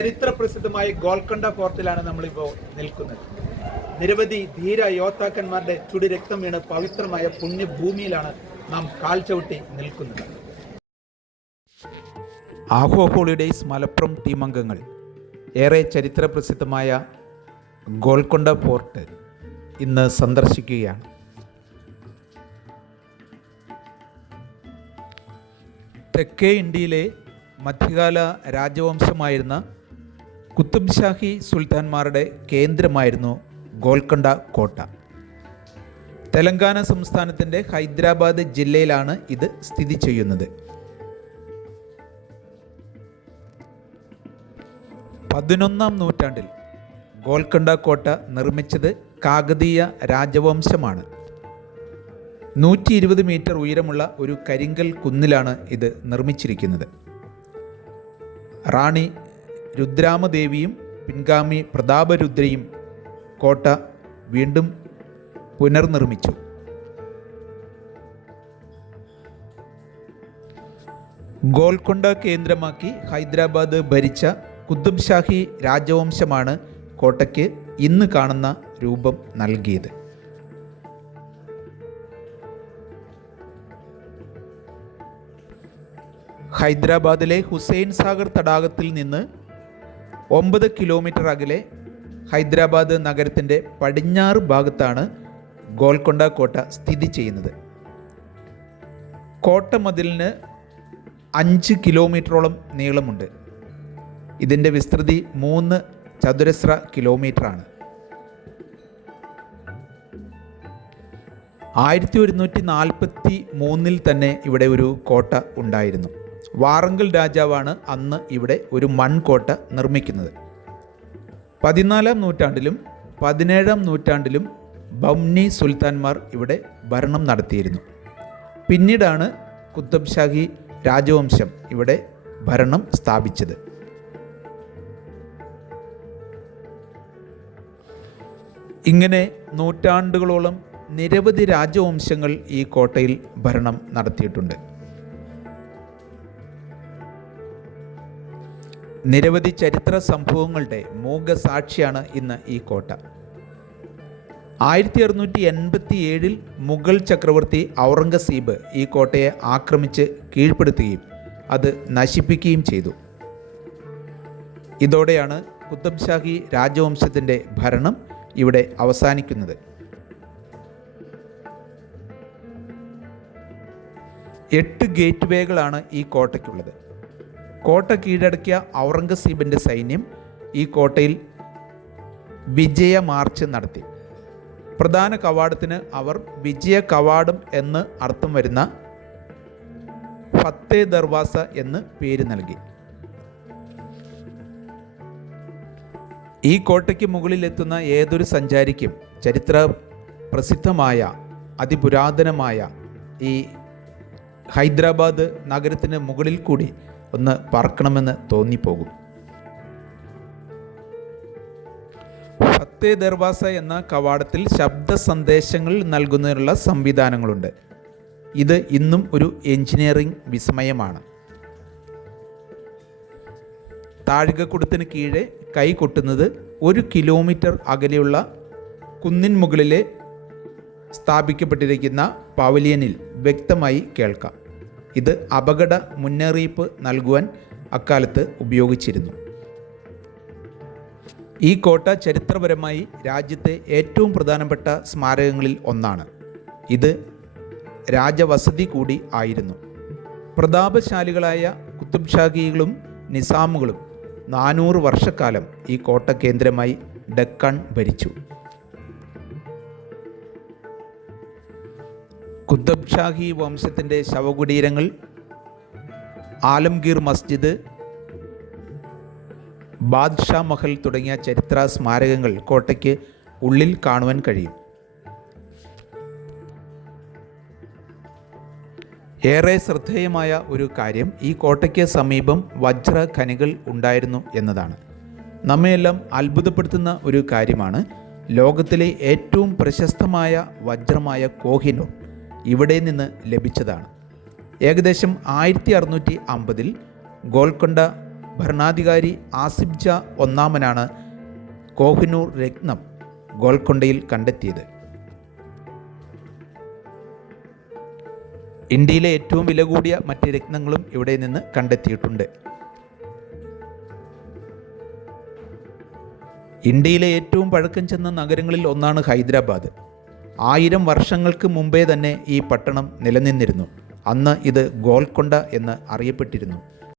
ചരിത്ര പ്രസിദ്ധമായ ഗോൽക്കൊണ്ട ഫോർട്ടിലാണ് നമ്മളിപ്പോൾ നിൽക്കുന്നത്. നിരവധി ധീര യോദ്ധാക്കന്മാരുടെ ചുടി രക്തം വീണ് പവിത്രമായ പുണ്യഭൂമിയിലാണ് നാം കാൽ ചവിട്ടി നിൽക്കുന്നത്. ആഹോ ഹോളിഡേയ്സ് മലപ്പുറം ടീം അംഗങ്ങൾ ഏറെ ചരിത്ര പ്രസിദ്ധമായ ഗോൽക്കൊണ്ട ഫോർട്ട് ഇന്ന് സന്ദർശിക്കുകയാണ്. തെക്കേ ഇന്ത്യയിലെ മധ്യകാല രാജവംശമായിരുന്ന കുത്തുബ് ഷാഹി സുൽത്താൻമാരുടെ കേന്ദ്രമായിരുന്നു ഗോൽക്കൊണ്ട കോട്ട. തെലങ്കാന സംസ്ഥാനത്തിൻ്റെ ഹൈദരാബാദ് ജില്ലയിലാണ് ഇത് സ്ഥിതി ചെയ്യുന്നത്. 11ാം നൂറ്റാണ്ടിൽ ഗോൽക്കൊണ്ട കോട്ട നിർമ്മിച്ചത് കാകതീയ രാജവംശമാണ്. 120 മീറ്റർ ഉയരമുള്ള ഒരു കരിങ്കൽ കുന്നിലാണ് ഇത് നിർമ്മിച്ചിരിക്കുന്നത്. റാണി രുദ്രാമദേവിയും പിൻഗാമി പ്രതാപരുദ്രയും കോട്ട വീണ്ടും പുനർനിർമ്മിച്ചു. ഗോൽക്കൊണ്ട കേന്ദ്രമാക്കി ഹൈദരാബാദ് ഭരിച്ച കുത്തുബ് ഷാഹി രാജവംശമാണ് കോട്ടയ്ക്ക് ഇന്ന് കാണുന്ന രൂപം നൽകിയത്. ഹൈദരാബാദിലെ ഹുസൈൻ സാഗർ തടാകത്തിൽ നിന്ന് 9 കിലോമീറ്റർ അകലെ ഹൈദരാബാദ് നഗരത്തിൻ്റെ പടിഞ്ഞാറ് ഭാഗത്താണ് ഗോൽക്കൊണ്ട കോട്ട സ്ഥിതി ചെയ്യുന്നത്. കോട്ട മതിലിന് 5 കിലോമീറ്ററോളം നീളമുണ്ട്. ഇതിൻ്റെ വിസ്തൃതി 3 ചതുരശ്ര കിലോമീറ്ററാണ്. 1143 തന്നെ ഇവിടെ ഒരു കോട്ട ഉണ്ടായിരുന്നു. വാറങ്കൽ രാജാവാണ് അന്ന് ഇവിടെ ഒരു മൺകോട്ട നിർമ്മിക്കുന്നത്. 14ാം നൂറ്റാണ്ടിലും 17ാം നൂറ്റാണ്ടിലും ബംനി സുൽത്താൻമാർ ഇവിടെ ഭരണം നടത്തിയിരുന്നു. പിന്നീടാണ് കുത്തുബ് ഷാഹി രാജവംശം ഇവിടെ ഭരണം സ്ഥാപിച്ചത്. ഇങ്ങനെ നൂറ്റാണ്ടുകളോളം നിരവധി രാജവംശങ്ങൾ ഈ കോട്ടയിൽ ഭരണം നടത്തിയിട്ടുണ്ട്. നിരവധി ചരിത്ര സംഭവങ്ങളുടെ മൂകസാക്ഷിയാണ് ഇന്ന് ഈ കോട്ട. 1687 മുഗൾ ചക്രവർത്തി ഔറംഗസീബ് ഈ കോട്ടയെ ആക്രമിച്ച് കീഴ്പ്പെടുത്തുകയും അത് നശിപ്പിക്കുകയും ചെയ്തു. ഇതോടെയാണ് കുത്തുബ് ഷാഹി രാജവംശത്തിൻ്റെ ഭരണം ഇവിടെ അവസാനിക്കുന്നത്. 8 ഗേറ്റ് വേകളാണ് ഈ കോട്ടയ്ക്കുള്ളത്. കോട്ട കീഴടക്കിയ ഔറംഗസീബിൻ്റെ സൈന്യം ഈ കോട്ടയിൽ വിജയ മാർച്ച് നടത്തി. പ്രധാന കവാടത്തിന് അവർ വിജയ കവാടം എന്ന് അർത്ഥം വരുന്ന ഫത്തേ ദർവാസ എന്ന് പേര് നൽകി. ഈ കോട്ടയ്ക്ക് മുകളിലെത്തുന്ന ഏതൊരു സഞ്ചാരിക്കും ചരിത്ര പ്രസിദ്ധമായ അതിപുരാതനമായ ഈ ഹൈദരാബാദ് നഗരത്തിന് മുകളിൽ കൂടി ഒന്ന് പറക്കണമെന്ന് തോന്നിപ്പോകും. ഫത്തേ ദർവാസ എന്ന കവാടത്തിൽ ശബ്ദ സന്ദേശങ്ങൾ നൽകുന്നതിനുള്ള സംവിധാനങ്ങളുണ്ട്. ഇത് ഇന്നും ഒരു എഞ്ചിനീയറിംഗ് വിസ്മയമാണ്. താഴികക്കുടത്തിന് കീഴെ കൈ കൊട്ടുന്നത് 1 കിലോമീറ്റർ അകലെയുള്ള കുന്നിൻ മുകളിലെ സ്ഥാപിക്കപ്പെട്ടിരിക്കുന്ന പവലിയനിൽ വ്യക്തമായി കേൾക്കാം. ഇത് അപകട മുന്നറിയിപ്പ് നൽകുവാൻ അക്കാലത്ത് ഉപയോഗിച്ചിരുന്നു. ഈ കോട്ട ചരിത്രപരമായി രാജ്യത്തെ ഏറ്റവും പ്രധാനപ്പെട്ട സ്മാരകങ്ങളിൽ ഒന്നാണ്. ഇത് രാജവസതി കൂടി ആയിരുന്നു. പ്രതാപശാലികളായ കുത്തുബ് ഷാഹികളും നിസാമുകളും 400 വർഷക്കാലം ഈ കോട്ട കേന്ദ്രമായി ഡെക്കാൻ ഭരിച്ചു. കുത്തുബ് ഷാഹി വംശത്തിൻ്റെ ശവകുടീരങ്ങൾ, ആലംഗീർ മസ്ജിദ്, ബാദ്ഷാ മഹൽ തുടങ്ങിയ ചരിത്ര സ്മാരകങ്ങൾ കോട്ടയ്ക്ക് ഉള്ളിൽ കാണുവാൻ കഴിയും. ഏറെ ശ്രദ്ധേയമായ ഒരു കാര്യം ഈ കോട്ടയ്ക്ക് സമീപം വജ്ര ഖനികൾ ഉണ്ടായിരുന്നു എന്നതാണ്. നമ്മയെല്ലാം അത്ഭുതപ്പെടുത്തുന്ന ഒരു കാര്യമാണ് ലോകത്തിലെ ഏറ്റവും പ്രശസ്തമായ വജ്രമായ കോഹിനൂർ ഇവിടെ നിന്ന് ലഭിച്ചതാണ്. ഏകദേശം 1650 ഗോൽക്കൊണ്ട ഭരണാധികാരി ആസിഫ് ജാ ഒന്നാമനാണ് കോഹിനൂർ രത്നം ഗോൽക്കൊണ്ടയിൽ കണ്ടെത്തിയത്. ഇന്ത്യയിലെ ഏറ്റവും വില കൂടിയ മറ്റ് രത്നങ്ങളും ഇവിടെ നിന്ന് കണ്ടെത്തിയിട്ടുണ്ട്. ഇന്ത്യയിലെ ഏറ്റവും പഴക്കം ചെന്ന നഗരങ്ങളിൽ ഒന്നാണ് ഹൈദരാബാദ്. 1000 വർഷങ്ങൾക്ക് മുമ്പേ തന്നെ ഈ പട്ടണം നിലനിന്നിരുന്നു. അന്ന് ഇത് ഗോൽക്കൊണ്ട എന്ന് അറിയപ്പെട്ടിരുന്നു.